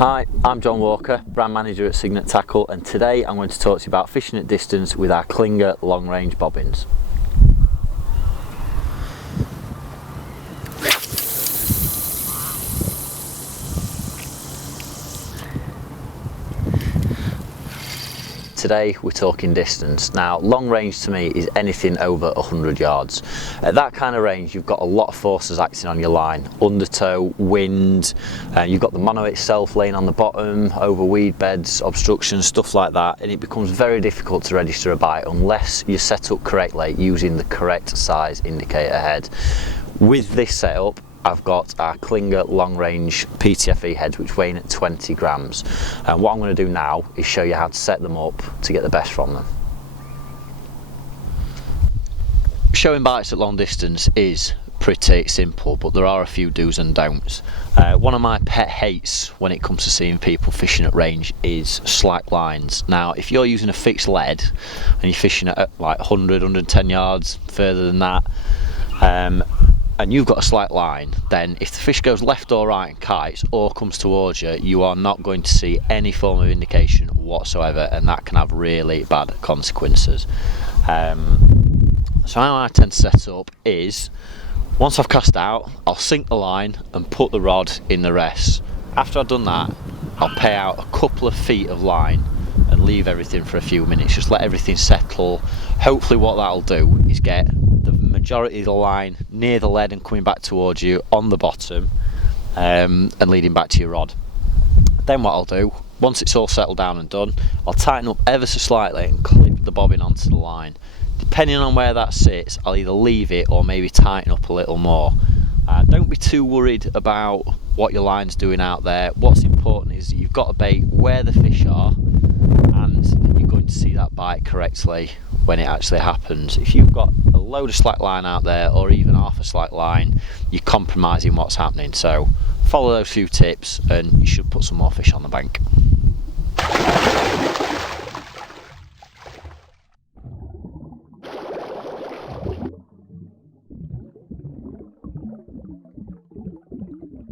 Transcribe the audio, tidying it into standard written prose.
Hi, I'm John Walker, brand manager at Cygnet Tackle, and today I'm going to talk to you about fishing at distance with our Clinger long range bobbins. Today we're talking distance. Now, long range to me is anything over 100 yards. At that kind of range you've got a lot of forces acting on your line. Undertow, wind, you've got the mono itself laying on the bottom, over weed beds, obstructions, stuff like that, and it becomes very difficult to register a bite unless you're set up correctly using the correct size indicator head. With this setup, I've got our Clinger long range PTFE heads which weigh in at 20 grams, and what I'm going to do now is show you how to set them up to get the best from them. Showing bites at long distance is pretty simple, but there are a few do's and don'ts. One of my pet hates when it comes to seeing people fishing at range is slack lines. Now, if you're using a fixed lead and you're fishing at like 100, 110 yards, further than that, and you've got a slack line, then if the fish goes left or right and kites or comes towards you, you are not going to see any form of indication whatsoever, and that can have really bad consequences. So how I tend to set up is, once I've cast out, I'll sink the line and put the rod in the rest. After I've done that, I'll pay out a couple of feet of line and leave everything for a few minutes, just let everything settle. Hopefully what that'll do is get the majority of the line near the lead and coming back towards you on the bottom, and leading back to your rod. Then what I'll do, once it's all settled down and done, I'll tighten up ever so slightly and clip the bobbin onto the line. Depending on where that sits, I'll either leave it or maybe tighten up a little more. Don't be too worried about what your line's doing out there. What's important is that you've got a bait where the fish are and that you're going to see that bite correctly when it actually happens. If you've got a load of slack line out there, or even half a slack line, you're compromising what's happening. So follow those few tips and you should put some more fish on the bank.